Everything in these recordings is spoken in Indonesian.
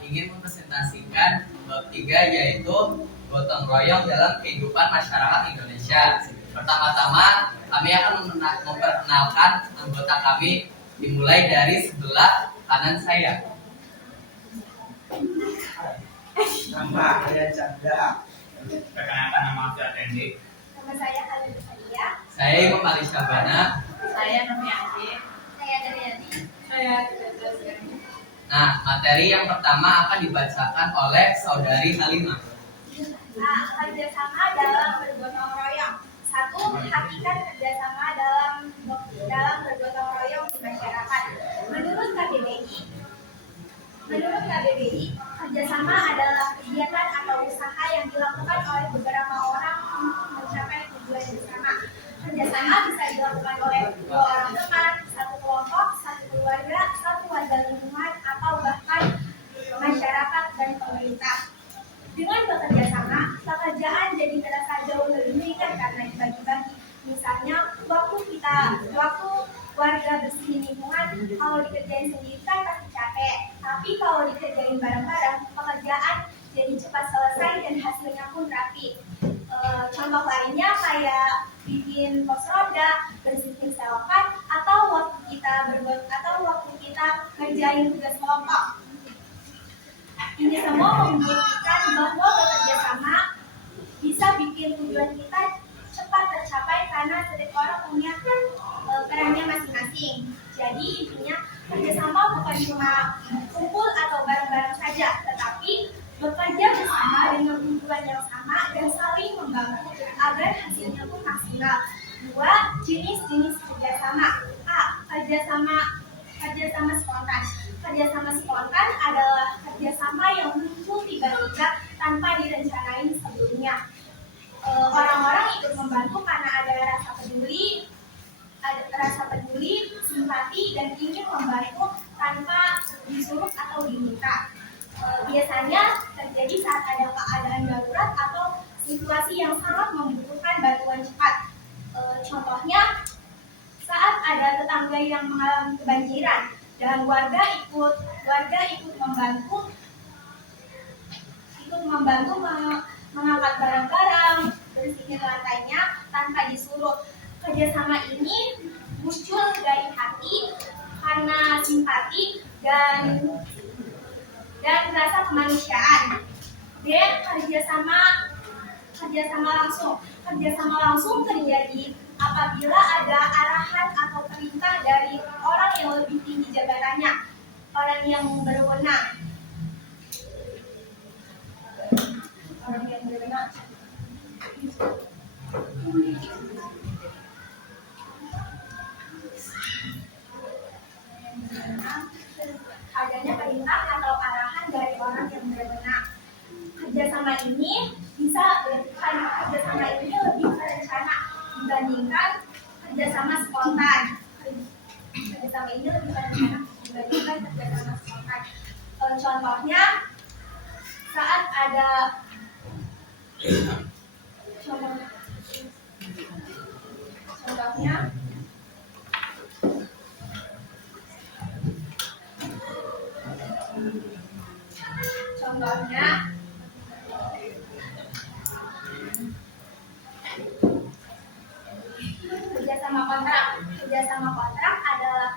ingin mempresentasikan bab 3, yaitu gotong royong dalam kehidupan masyarakat Indonesia. Pertama-tama kami akan memperkenalkan anggota kami, dimulai dari sebelah kanan saya. Nama saya Chandra. Perkenalkan, nama saya Tendi. Nama saya Khalid Fadia. Saya Imam Ali Syabana. Saya Nomi Andi. Saya Daryani. Saya Nah, materi yang pertama akan dibacakan oleh Saudari Halimah. Kerjasama dalam bergotong royong. 1. Hakikat kerjasama dalam bergotong royong di masyarakat. Menurut KBBI, kerjasama adalah kegiatan atau usaha yang dilakukan oleh beberapa orang untuk mencapai tujuan bersama. Kerjasama bisa dilakukan oleh 2 orang teman, 1 kelompok, 1 keluarga, 1 warga lingkungan, atau bahkan masyarakat dan pemerintah. Dengan bekerja sama, pekerjaan jadi terasa jauh lebih ringan karena dibagi-bagi. Misalnya, waktu warga bersihin lingkungan, kalau dikerjain sendiri kan pasti capek. Tapi kalau dikerjain bareng-bareng, pekerjaan jadi cepat selesai dan hasilnya pun rapi. Contoh lainnya kayak bikin pos roda, bersihin selokan, atau waktu kita kerjain tugas kelompok. Ini semua membuktikan bahwa bekerja sama bisa bikin tujuan kita cepat tercapai karena setiap orang punya perannya masing-masing. Jadi intinya kerjasama bukan cuma kumpul atau bareng-bareng saja, tetapi bekerja bersama dengan tujuan yang sama dan saling membantu agar hasilnya pun maksimal. 2. Jenis-jenis kerjasama. A. Kerjasama spontan. Kerjasama spontan adalah kerjasama yang muncul tiba-tiba tanpa direncanain sebelumnya. Orang-orang ikut membantu karena ada rasa peduli, simpati, dan ingin membantu tanpa disuruh atau diminta. Biasanya terjadi saat ada keadaan darurat atau situasi yang sangat membutuhkan bantuan cepat. Contohnya, saat ada tetangga yang mengalami kebanjiran dan warga ikut membantu mengangkat barang-barang, bersihin lantainya tanpa disuruh. Kerjasama ini muncul dari hati karena simpati dan rasa kemanusiaan. Dan kerjasama langsung. Kerjasama langsung terjadi apabila ada arahan atau perintah dari orang yang lebih tinggi jabatannya, orang yang berwenang. Adanya perintah atau arahan dari orang yang berwenang. Kerjasama ini lebih terencana dibandingkan kerjasama spontan. Contohnya, saat ada Contohnya, kerjasama kontrak. Kerjasama kontrak adalah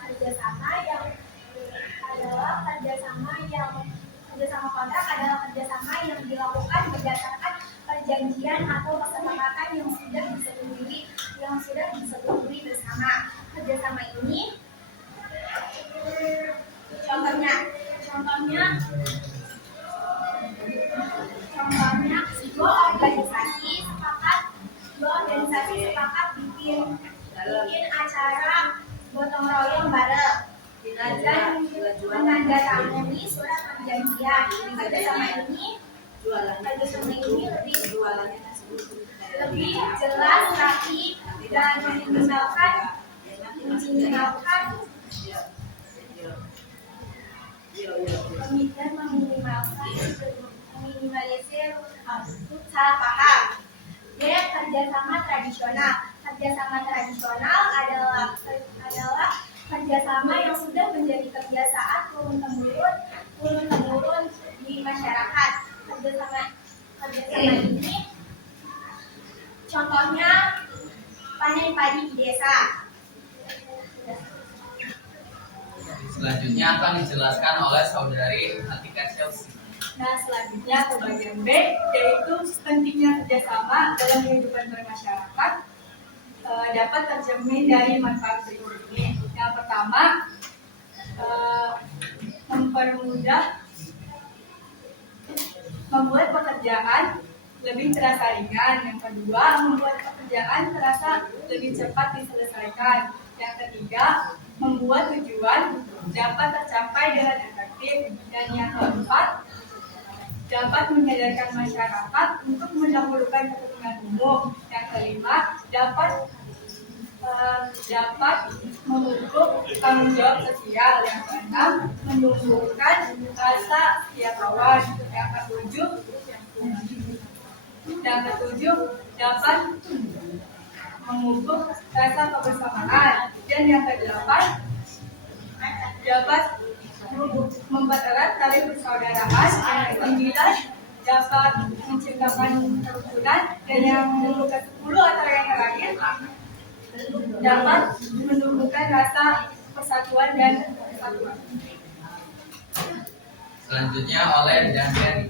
kerjasama yang dilakukan berdasarkan perjanjian atau kesepakatan yang sudah disetujui bersama. Kerjasama ini, contohnya dua organisasi sepakat bikin acara gotong royong bareng dan menandatangani surat perjanjian. Kerjasama ini lebih jelas, rapi, dan meminimalisir salah paham. Dan kerjasama tradisional. Kerjasama tradisional adalah kerjasama yang sudah menjadi kebiasaan turun temurun masyarakat. Kerjasama ini contohnya panen padi di desa. Selanjutnya akan dijelaskan oleh saudari Atika Chelsea. Nah, selanjutnya ke bagian B, yaitu pentingnya kerjasama dalam kehidupan bermasyarakat dapat tercermin dari manfaat berikut ini. Yang pertama, membuat pekerjaan lebih terasa ringan. Yang kedua, membuat pekerjaan terasa lebih cepat diselesaikan. Yang ketiga, membuat tujuan dapat tercapai dengan efektif. Dan yang keempat, dapat menyadarkan masyarakat untuk mendahulukan kepentingan umum. Yang kelima, dapat memupuk tanggung jawab sosial. Yang keenam, menumbuhkan rasa setia kawan. Yang ketujuh, dapat memupuk rasa kebersamaan. Dan yang kedelapan, dapat mempererat tali persaudaraan. Yang kesembilan, dapat menciptakan kerukunan. Dan yang ke-10 atau yang terakhir, dapat menumbuhkan rasa persatuan dan kesatuan. Selanjutnya oleh Daniel.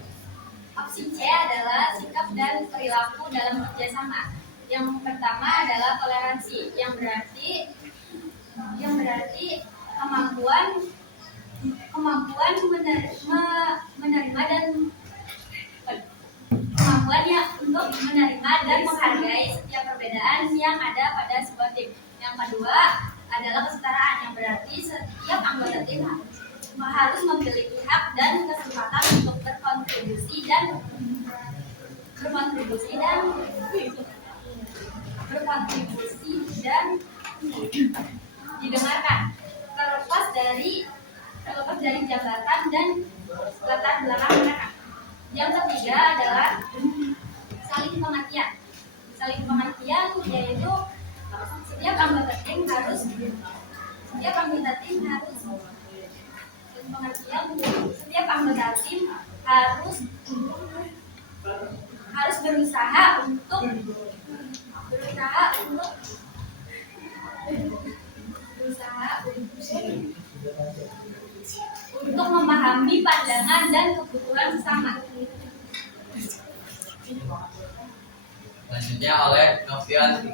Opsi C adalah sikap dan perilaku dalam kerjasama. Yang pertama adalah toleransi, yang berarti kemampuan menerima dan kemampuannya untuk menerima dan menghargai setiap perbedaan yang ada pada sebuah tim. Yang kedua adalah kesetaraan, yang berarti setiap anggota tim harus memiliki hak dan kesempatan untuk berkontribusi dan didengarkan, terlepas dari jabatan dan latar belakang mereka. Yang ketiga adalah saling pengertian. Saling pengertian yaitu setiap anggota tim harus berusaha untuk memahami pandangan dan kebutuhan sesama. Selanjutnya oleh Novianti.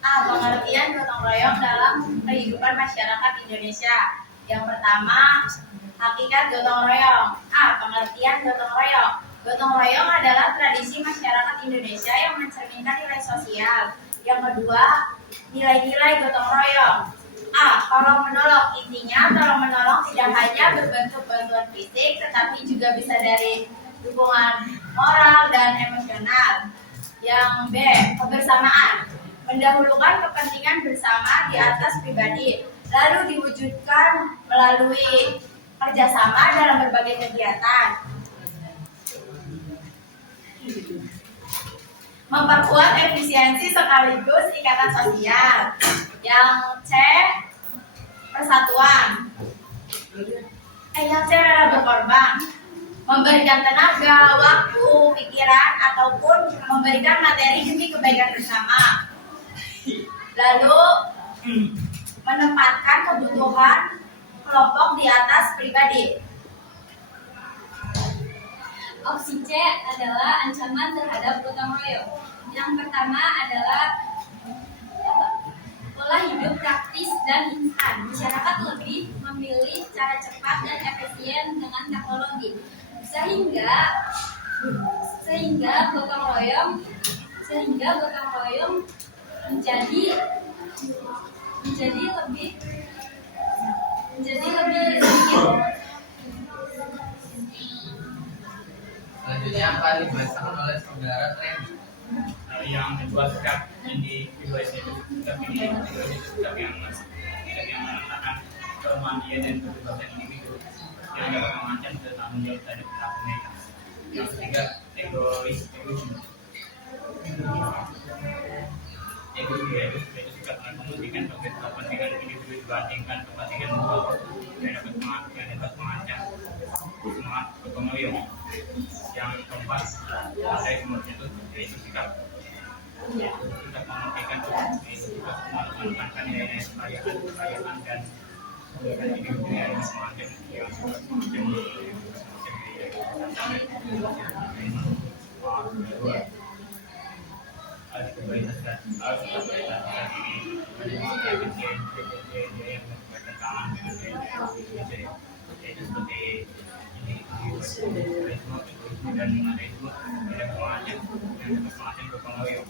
Pengertian gotong royong dalam kehidupan masyarakat Indonesia. Yang pertama, hakikat gotong royong. Pengertian gotong royong. Gotong royong adalah tradisi masyarakat Indonesia yang mencerminkan nilai sosial. Yang kedua, nilai-nilai gotong royong. Tolong menolong. Intinya, tolong menolong tidak hanya berbentuk bantuan fisik, tetapi juga bisa dari dukungan moral dan emosional. Yang B, kebersamaan. Mendahulukan kepentingan bersama di atas pribadi, lalu diwujudkan melalui kerjasama dalam berbagai kegiatan. Memperkuat efisiensi sekaligus ikatan sosial. Yang C, persatuan. Yang C adalah berkorban. Memberikan tenaga, waktu, pikiran, ataupun memberikan materi demi kebaikan bersama. Lalu menempatkan kebutuhan kelompok di atas pribadi. Opsi C adalah ancaman terhadap gotong royong. Yang pertama adalah pola hidup praktis dan instan. Masyarakat lebih memilih cara cepat dan efisien dengan teknologi, sehingga gotong royong menjadi lebih sedikit. Selanjutnya akan dibacakan oleh saudara Trendy. Yang kedua, sikap individualisme itu sikap yang mengatakan kemandirian dan kebebasan individu yang dapat mengancam tanggung jawab terhadap pelaku mereka. Yang ketiga, egoisme yaitu sikap yang mementingkan kepentingan individu dibandingkan kepentingan umum yang dapat mengancam semangat dan individu yang semacam harus kualitaskan ini yang bertentangan dengan yaitu seperti individualisme dan humanisme dan semacam gotong royong.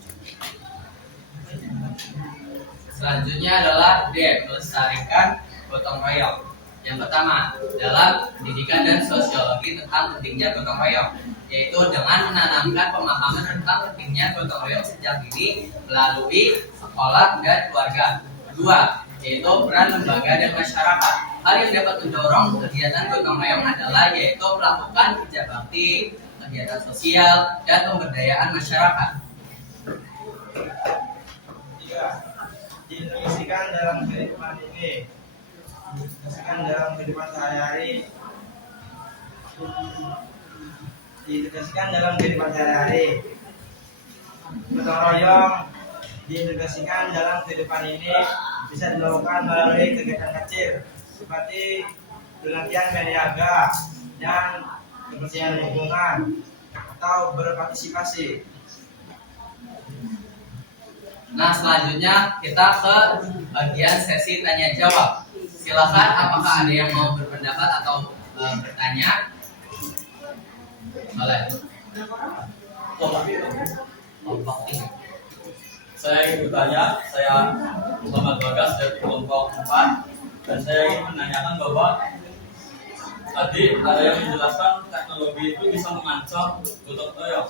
Selanjutnya adalah D. Melestarikan gotong royong. Yang pertama, dalam pendidikan dan sosiologi tentang pentingnya gotong royong, yaitu dengan menanamkan pemahaman tentang pentingnya gotong royong sejak dini melalui sekolah dan keluarga. Kedua, yaitu peran lembaga dan masyarakat. Hal yang dapat mendorong kegiatan gotong royong adalah yaitu melakukan kerja bakti, kegiatan sosial, dan pemberdayaan masyarakat. 3. Diintegrasikan dalam kehidupan ini. Diintegrasikan dalam kehidupan sehari-hari. Diintegrasikan dalam kehidupan sehari-hari. Gotong royong diintegrasikan dalam kehidupan ini bisa dilakukan melalui kegiatan kecil seperti pengertian meniaga dan kebersihan lingkungan atau berpartisipasi. Nah, selanjutnya kita ke bagian sesi tanya jawab. Silakan, apakah ada yang mau berpendapat atau bertanya? Boleh. Kelompok ini. Saya ingin bertanya, saya Muhammad Bagas dari kelompok 4 dan saya ingin menanyakan bahwa tadi ada yang menjelaskan teknologi itu bisa mengancam gotong royong.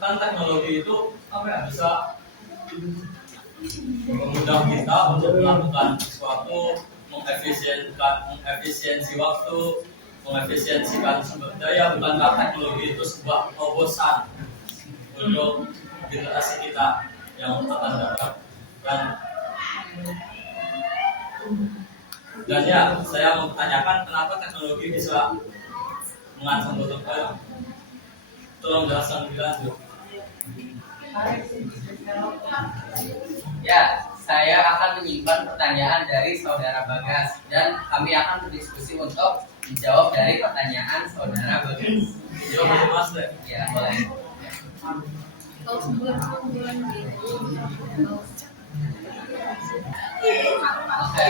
Kan teknologi itu bisa memudahkan kita untuk melakukan sesuatu, mengefisiensi waktu, mengefisiensikan sumber daya. Bukankah teknologi itu sebuah terobosan untuk generasi kita yang akan datang? Dan ya, saya mau tanyakan kenapa teknologi bisa mengancam gotong royong? Tolong jelaskan lebih lanjut. Ya, saya akan menyimpan pertanyaan dari saudara Bagas dan kami akan berdiskusi untuk menjawab dari pertanyaan saudara Bagas. Jawab Mas deh. Ya, boleh. Oke.